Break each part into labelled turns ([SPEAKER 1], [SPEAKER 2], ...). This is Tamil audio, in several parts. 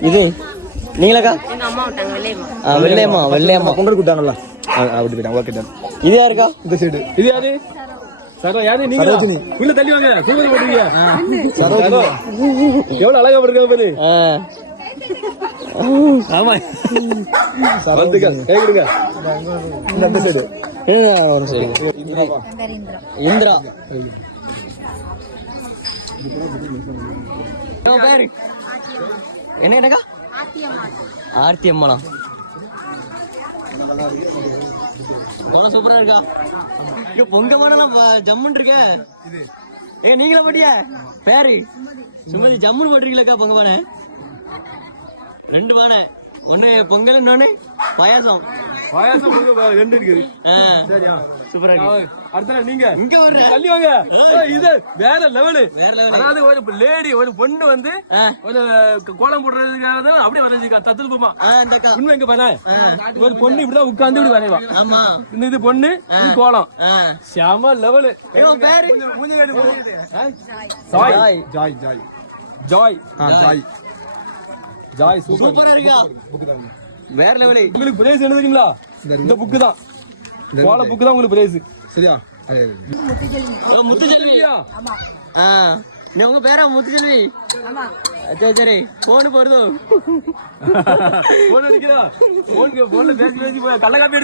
[SPEAKER 1] இது? நீங்களாக்கா?
[SPEAKER 2] எங்க அம்மா விட்டாங்க வெள்ளையம்மா.
[SPEAKER 1] வெள்ளையம்மா
[SPEAKER 3] கூட்டாங்கல்ல அ- அப்படி போயிட்டாங்க. ஓகே டன்
[SPEAKER 1] இது யாருக்கா?
[SPEAKER 3] இந்த சைடு
[SPEAKER 4] இது யாரு? சரோ யாரு? நீங்க
[SPEAKER 3] சரோஜினி.
[SPEAKER 4] உள்ள தள்ளி வாங்க. கூடுதல் போடுறீங்க சரோ எவ்வளவு அழகா போட்டுருக்காங்க பாரு. ஆமா. கை கொடுங்க.
[SPEAKER 3] இந்த சைடு
[SPEAKER 1] ஒரு. இந்திரா. என்ன என்னக்கா? ஆர்த்தி அம்மாளா? அவ்வளோ சூப்பரா இருக்கா? இங்க பொங்க மணலாம் ஜம்முன் இருக்க. ஏ நீங்களா போட்டியா? பேரு. சும்மா ஜம்முன் போட்டிருக்கீங்களா பொங்க பானை ரெண்டு பானை ஒன்னு பொங்கல் இன்னொன்னு பாயாசம்.
[SPEAKER 4] பாயாசம் ரெண்டு இருக்குது.
[SPEAKER 1] ஆ,
[SPEAKER 4] சரியா?
[SPEAKER 1] சூப்பரா இருக்கு
[SPEAKER 4] அடுத்த நீங்க
[SPEAKER 1] இங்க வர்ற
[SPEAKER 4] தள்ளி வாங்க இது வேற லெவலு. அதாவது ஒரு லேடி ஒரு பொண்ணு வந்து. ஒரு கோலம் போடுறதுக்காக அப்படியே வரைஞ்சிருக்கா தத்துல போமா
[SPEAKER 1] ஆ, இந்தக்கா
[SPEAKER 4] உண்மை எங்க பாரு ஒரு பொண்ணு இப்படிதான் உட்கார்ந்து இப்படி வரைவா
[SPEAKER 1] ஆமா
[SPEAKER 4] இந்த இது பொண்ணு இது கோலம் செம level
[SPEAKER 1] Joy.
[SPEAKER 3] Joy Joy
[SPEAKER 4] Joy
[SPEAKER 3] Joy
[SPEAKER 4] Joy super
[SPEAKER 1] சூப்பரா இருக்கா வேற லெவலு
[SPEAKER 4] உங்களுக்கு பிரைஸ் என்ன தெரியுங்களா இந்த புக்கு தான் கோல புக்கு தான் உங்களுக்கு பிரைஸ்
[SPEAKER 3] சரியா? அது,
[SPEAKER 1] முத்துச்செல்வி. ஆ உங்க பேரா முத்துச்செல்வி? சரி சரி. போன் போடுதோ?
[SPEAKER 4] போன் அடிக்கிறா? போன் போன்ல பேசி பேசி போய் கள்ள காப்பி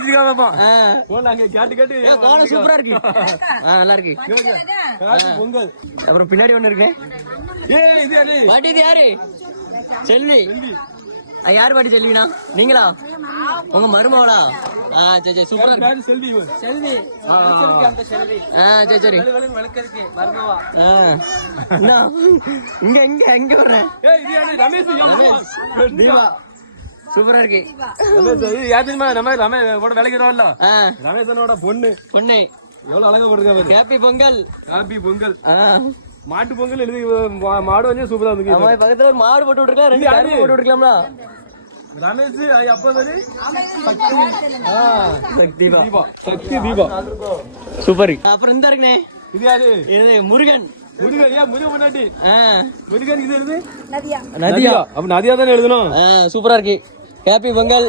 [SPEAKER 1] ஆ.
[SPEAKER 4] போன் அங்க கேட்டு
[SPEAKER 1] சூப்பரா இருக்கு. நல்லா இருக்கு.
[SPEAKER 4] பொங்கல்.
[SPEAKER 1] அப்புறம் பின்னாடி ஒண்ணு இருக்கு.
[SPEAKER 4] ஏய் இது யாரு?
[SPEAKER 1] இது யாரு? செல்வி. யார் பாட்டி செல்வினா? நீங்களா? உங்க மருமவளா ஆ சரி சரி சூப்பரா இருக்கு.
[SPEAKER 4] பேரு செல்வி இவன்.
[SPEAKER 1] ஆ. சரி சரி. ஆ. என்ன? இங்க இங்க இங்க
[SPEAKER 4] ரமேஷ் ஏன்
[SPEAKER 1] தீபா சூப்பரா இருக்கு.
[SPEAKER 4] ரமேஷ் யார் தெரியுமா? நம்ம ரமேஷ் கூட வேலைக்கு வருவான்ல
[SPEAKER 1] ஆ.
[SPEAKER 4] ரமேஷனோட பொண்ணு.
[SPEAKER 1] பொண்ணு.
[SPEAKER 4] எவ்வளவு அழகா போட்டுருக்கா பாரு
[SPEAKER 1] ஹாப்பி பொங்கல்.
[SPEAKER 4] ஹாப்பி பொங்கல்.
[SPEAKER 1] ஆ.
[SPEAKER 4] மாட்டு பொங்கல் எழுதி மா- மாடு வந்து சூப்பரா
[SPEAKER 1] ஆமா
[SPEAKER 4] இருக்கு
[SPEAKER 1] பக்கத்துல ஒரு மாடு போட்டு விட்டுருக்கலாம் ரெண்டு? கரும்பு போட்டு விட்டுருக்கலாம்ல.
[SPEAKER 4] ரமேஷ் அப்பா
[SPEAKER 1] தீபா.
[SPEAKER 4] தீபா. சக்தி தீபா.
[SPEAKER 1] சூப்பர். அப்புறம் இந்த இருக்குனே
[SPEAKER 4] இது யாரு?
[SPEAKER 1] இது முருகன்.
[SPEAKER 4] முருகன் ஏன் முருகன் முன்னாடி?
[SPEAKER 1] ஆ.
[SPEAKER 4] முருகன் இது எழுது
[SPEAKER 1] நதியா.
[SPEAKER 4] அப்ப நதியா தானே எழுதணும்?
[SPEAKER 1] சூப்பரா இருக்கு. ஹாப்பி பொங்கல்.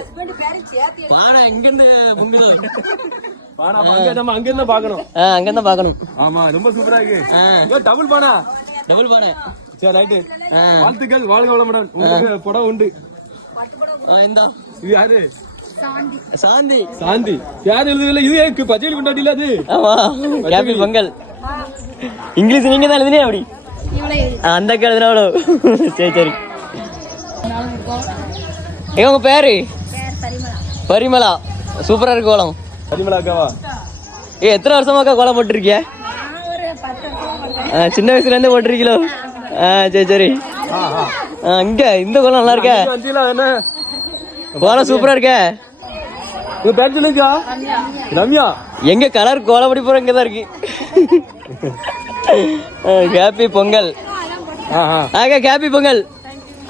[SPEAKER 1] பானை இங்க இருந்து
[SPEAKER 4] அங்க நம்ம அங்க இருந்தா பாக்கணும்
[SPEAKER 1] ஆ அங்க இருந்தா பாக்கணும்
[SPEAKER 4] ஆமா ரொம்ப சூப்பரா இருக்கு. டபுள் பானா.
[SPEAKER 1] டபுள் பானை.
[SPEAKER 4] சரி ரைட்டு வாழ்த்துக்கள் வாழ்க வளமுடன். உங்களுக்கு படம் உண்டு.
[SPEAKER 1] இந்தா.
[SPEAKER 4] இது யாரு?
[SPEAKER 1] சாந்தி.
[SPEAKER 4] சாந்தி. யார் எழுதுல இது ஏக்கு பச்சை கொண்டாட்டில அது?
[SPEAKER 1] ஆமா. ஹாப்பி பொங்கல். இங்கிலீஷ் நீங்க தான் எழுதுனே அப்படி? அந்த எழுதுனாவளோ? சரி சரி. ஏ உங்க பேரு? பரிமளா. சூப்பரா இருக்கு கோலம்.
[SPEAKER 4] அக்காவா
[SPEAKER 1] ஏ எத்தனை வருஷமாக்கா கோலம் போட்டிருக்கிய? சின்ன வயசுல இருந்தே போட்டிருக்கீங்களோ ஆ சரி சரி. இங்க இந்த கோலம் நல்லா இருக்க கோலம் சூப்பரா இருக்க
[SPEAKER 4] உங்க பேர் சொல்லுங்கக்கா ரம்யா.
[SPEAKER 1] எங்க கலர் கோலப்படி போற இங்க தான் இருக்கு. ஹாப்பி பொங்கல். ஆக ஹாப்பி பொங்கல்.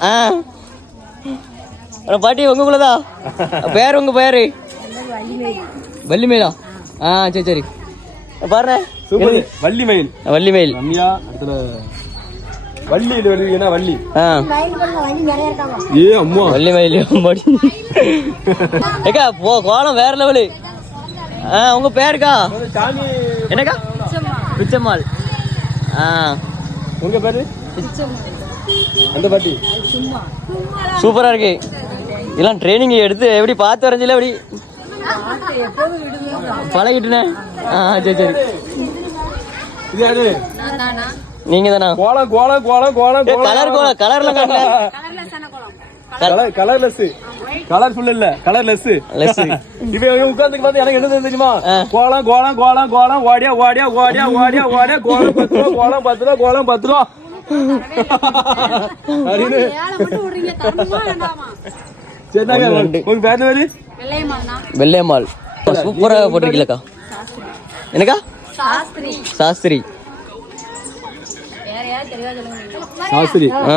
[SPEAKER 1] ஆ. பாட்டி உங்களுக்குள்ளதா? பேர் உங்க பேரு? வள்ளிமயிலா? ஆ சரி சரி. பாரு
[SPEAKER 4] சூப்பர். வள்ளிமயில்.
[SPEAKER 1] வள்ளிமயில்.
[SPEAKER 4] ரம்யா அடுத்துல வள்ளி இது வருவீங்கன்னா வள்ளி?
[SPEAKER 1] ஆ.
[SPEAKER 4] ஏ அம்மா.
[SPEAKER 1] வள்ளிமயில் மடி. ஏக்கா போ கோலம் வேற லெவலு. ஆ உங்க பேருக்கா?
[SPEAKER 4] சாமி.
[SPEAKER 1] என்னக்கா? பிச்சம்மாள். ஆ.
[SPEAKER 4] உங்க பேரு? அந்த பாட்டி.
[SPEAKER 1] சூப்பரா இருக்கு. இதெல்லாம் ட்ரைனிங் எடுத்து எப்படி பார்த்து வரைஞ்சில எப்படி? பழகிட்டுனே? ஆ சரி சரி.
[SPEAKER 4] இது யாரு?
[SPEAKER 1] நீங்க தானா
[SPEAKER 4] கோலம் கோலம் கோலம் கோலம்.
[SPEAKER 1] கலர் கோலம் கலர்ல
[SPEAKER 4] கலர் கலர்லெஸ் கலர்ஃபுல் இல்ல கலர்லெஸ்
[SPEAKER 1] லெஸ்
[SPEAKER 4] இவன் உட்கார்ந்து பார்த்து எனக்கு என்ன தெரியுமா. கோலம் கோலம் கோலம் கோலம் ஓடியா ஓடியா ஓடியா ஓடியா ஓடியா கோலம் பத்து ரூபா கோலம் பத்து ரூபா கோலம் பத்து ரூபா
[SPEAKER 1] ரெண்டு.
[SPEAKER 4] உங்க பேர் பேரு
[SPEAKER 1] வெள்ளையம்மாள். சூப்பரா போட்டிருக்கீங்களக்கா? என்னக்கா? சாஸ்திரி.
[SPEAKER 4] சாஸ்திரி.
[SPEAKER 1] ஆ.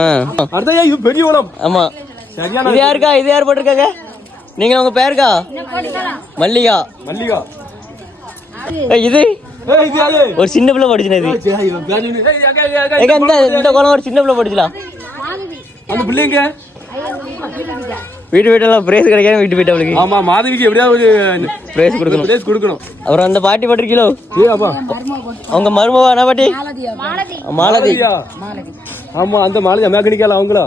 [SPEAKER 4] அடுத்த இது பெரிய கோலம்
[SPEAKER 1] ஆமா.
[SPEAKER 4] சரியான
[SPEAKER 1] இது யாருக்கா? இது யார் போட்டிருக்காங்க? நீங்க உங்க பேருக்கா? மல்லிகா.
[SPEAKER 4] மல்லிகா.
[SPEAKER 1] ஏய், இது?
[SPEAKER 4] ஏய், இது யாரு?
[SPEAKER 1] ஒரு சின்ன பிள்ளை படிச்சுனா இது.
[SPEAKER 4] சரி, இவன் பேர் சொல்லு. ஏய், அக்கா, அக்கா, அக்கா,
[SPEAKER 1] ஏக்கா இந்த இந்த குளம் ஒரு சின்ன பிள்ளை படிச்சலாம்.
[SPEAKER 4] அந்த பிள்ளைங்க?
[SPEAKER 1] வீட்டு வீட்டெல்லாம் பிரேஸ் கிடைக்காம வீட்டு போயிட்டு அவளுக்கு.
[SPEAKER 4] ஆமா மாதவிக்கு எப்படியாவது
[SPEAKER 1] பிரேஸ் கொடுக்கணும்.
[SPEAKER 4] பிளேஸ் கொடுக்கணும்.
[SPEAKER 1] அப்புறம் அந்த பாட்டி பட்டு கிலோ
[SPEAKER 4] ஏ ஆமா.
[SPEAKER 1] அவங்க மருமவா என்ன பாட்டி? மாலதி.
[SPEAKER 4] ஆமா அந்த மாலை அமேக்கனிக்கால அவங்களா?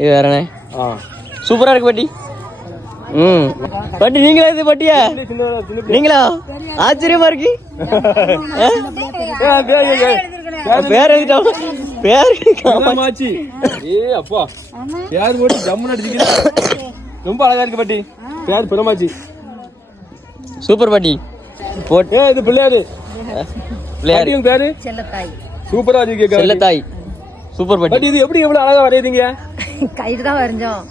[SPEAKER 1] இது வேறண்ணே
[SPEAKER 4] ஆ.
[SPEAKER 1] சூப்பரா இருக்கு பாட்டி. ம். பாட்டி நீங்களா இது பாட்டியா? நீங்களா? ஆச்சரியமா இருக்கு.
[SPEAKER 4] பேர்
[SPEAKER 1] எழுதிட்டோம். பேர்
[SPEAKER 4] ஏ அப்பா. பேர் போட்டு ஜம்முன்னு ரொம்ப அழகா இருக்கு பாட்டி. பேர் பிரமாச்சி
[SPEAKER 1] சூப்பர் பாட்டி. போட்.
[SPEAKER 4] ஏ இது பிள்ளையாரு.
[SPEAKER 1] பிள்ளையார்.
[SPEAKER 4] பாட்டி பேரு? சூப்பரா இருக்கு
[SPEAKER 1] செல்லத்தாய். சூப்பர் பாட்டி.
[SPEAKER 4] பாட்டி இது எப்படி எவ்வளவு அழகா வரையறீங்க?
[SPEAKER 2] கைட்டு தான் வரைஞ்சோம்.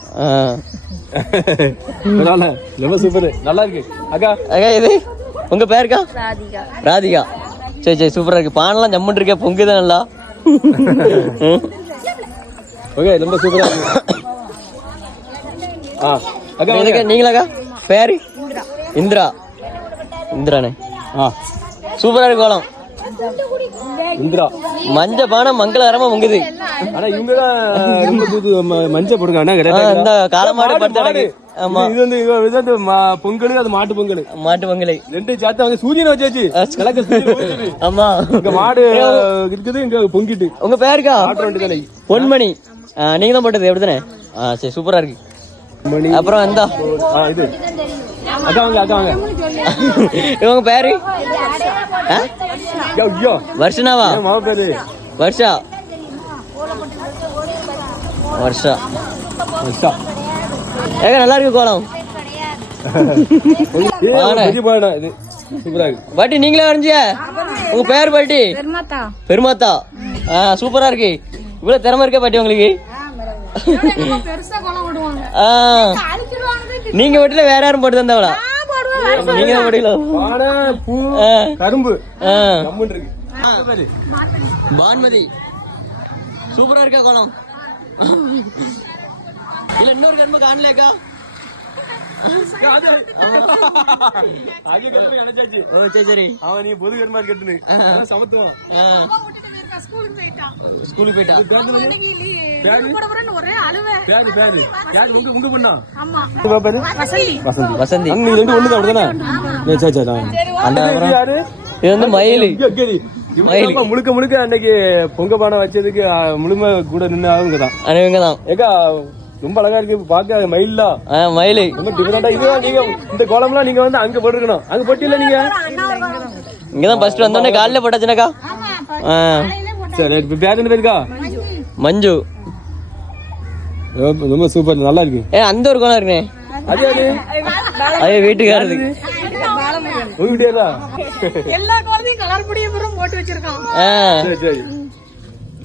[SPEAKER 4] ரொம்ப சூப்பர் நல்லா இருக்கு. அக்கா.
[SPEAKER 1] அக்கா இது உங்க பேருக்கா?
[SPEAKER 2] ராதிகா.
[SPEAKER 1] ராதிகா. சரி சரி சூப்பரா இருக்கு. பானெல்லாம் ஜம்முன் இருக்கே பொங்குதான் நல்லா.
[SPEAKER 4] ஓகே ரொம்ப சூப்பரா இருக்கு ஆ அக்கா
[SPEAKER 1] இதுக்கு நீங்களாக்கா பேரு? இந்திரா. இந்திரானே.
[SPEAKER 4] ஆ
[SPEAKER 1] சூப்பரா இருக்கு கோலம்.
[SPEAKER 4] இந்திரா.
[SPEAKER 1] மஞ்ச பானம் மங்களகரமா பொங்குது
[SPEAKER 4] ஆனா இவங்க தான் ரொம்ப தூது ம- மஞ்சள் போடுங்க அண்ணா
[SPEAKER 1] ஆ,
[SPEAKER 4] கிடையாது
[SPEAKER 1] இந்த காலமாடு படுத்து கிடக்கு. ஆமா.
[SPEAKER 4] இது வந்து இது வந்து பொங்கல் அது மாட்டு பொங்கல்.
[SPEAKER 1] மாட்டு பொங்கலை.
[SPEAKER 4] ரெண்டு சேர்த்து சூரியனை வச்சாச்சு. வச்சாச்சு.
[SPEAKER 1] ஆமா.
[SPEAKER 4] இங்க மாடு இருக்குது இங்க பொங்கிட்டு.
[SPEAKER 1] உங்க பேருக்கா
[SPEAKER 4] தானே.
[SPEAKER 1] பொன்மணி. நீங்க தான் போட்டது எப்படிதானே ஆ சரி சூப்பரா இருக்கு. அப்புறம் எந்தா
[SPEAKER 4] ஆ இது. அக்கா வாங்க
[SPEAKER 1] இவங்க பேரு? வர்ஷனாவா? வர்ஷா. வர்ஷா.
[SPEAKER 4] வர்ஷா.
[SPEAKER 1] ஏங்க நல்லா இருக்கு கோலம். பாட்டி நீங்களே வரைஞ்சிய உங்க பேர் பாட்டி?
[SPEAKER 2] பெருமாத்தா.
[SPEAKER 1] சூப்பரா இருக்கு. இவ்வளவு திறமை இருக்கா பாட்டி உங்களுக்கு? நீங்க வீட்டுல வேற யாரும் போட்டு தந்தவளா? நீங்க போட்டீங்களா
[SPEAKER 4] கரும்பு?
[SPEAKER 1] பான்மதி. சூப்பரா இருக்கா கோலம்? இல்ல இன்னொரு கரும்பு காணலேக்கா ஸ்கூலுக்கு போயிட்டா
[SPEAKER 2] ஒரே அழுவே
[SPEAKER 4] பேரு பேரு யாரு உங்க உங்க பொண்ணா
[SPEAKER 2] ஆமா
[SPEAKER 4] உங்க பேரு
[SPEAKER 2] வசந்தி
[SPEAKER 4] வசந்தி
[SPEAKER 1] வசந்தி
[SPEAKER 4] அங்க ரெண்டு ஒண்ணு தான் அப்படிதானே சரி சரி
[SPEAKER 1] அந்த
[SPEAKER 4] இது
[SPEAKER 1] அப்புறம்
[SPEAKER 4] யாரு
[SPEAKER 1] இது வந்து மயில்
[SPEAKER 4] முழுக்க முழுக்க அன்னைக்கு பொங்க பானை வச்சதுக்கு முழுமை கூட நின்று அவங்க தான்
[SPEAKER 1] தான்
[SPEAKER 4] ஏக்கா ரொம்ப அழகா இருக்கு. பாக்க மயில்லாம்
[SPEAKER 1] ஆ மயில்.
[SPEAKER 4] ரொம்ப டிஃபரெண்டா இதுதான் நீங்க இந்த கோலம்லாம் நீங்க வந்து அங்க போட்டுருக்கணும். அங்க போட்டியில நீங்க?
[SPEAKER 1] இங்கதான் ஃபர்ஸ்ட் வந்தோடனே காலையில போட்டாச்சுனாக்கா? ஆ.
[SPEAKER 4] சரி இப்ப பேர் என்ன பேருக்கா?
[SPEAKER 1] மஞ்சு.
[SPEAKER 4] ரொம்ப- ரொம்ப சூப்பர் நல்லா இருக்கு.
[SPEAKER 1] ஏ அந்த ஒரு கோலம் இருக்குனே
[SPEAKER 4] அது
[SPEAKER 1] அது வீட்டுக்காரது
[SPEAKER 4] வீட்டியா
[SPEAKER 2] எல்லா குழந்தையும் கலர் பொடியும் போட்டு வச்சிருக்கான்
[SPEAKER 1] ஆ.
[SPEAKER 4] சரி சரி.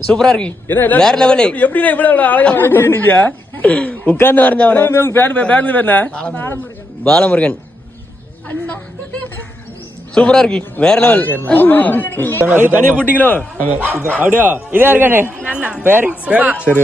[SPEAKER 1] சூப்பரா இருக்கு. வேற லெவலு
[SPEAKER 4] எப்படி- இவ்வளவு அழகா நீங்க?
[SPEAKER 1] உட்கார்ந்து வரைஞ்சவன பாலமுருகன். சூப்பரா இருக்கு. வேற லெவல்
[SPEAKER 4] தனியா போட்டீங்களோ? அப்படியா?
[SPEAKER 1] இதா இருக்கானே. பேரு?
[SPEAKER 3] சரி.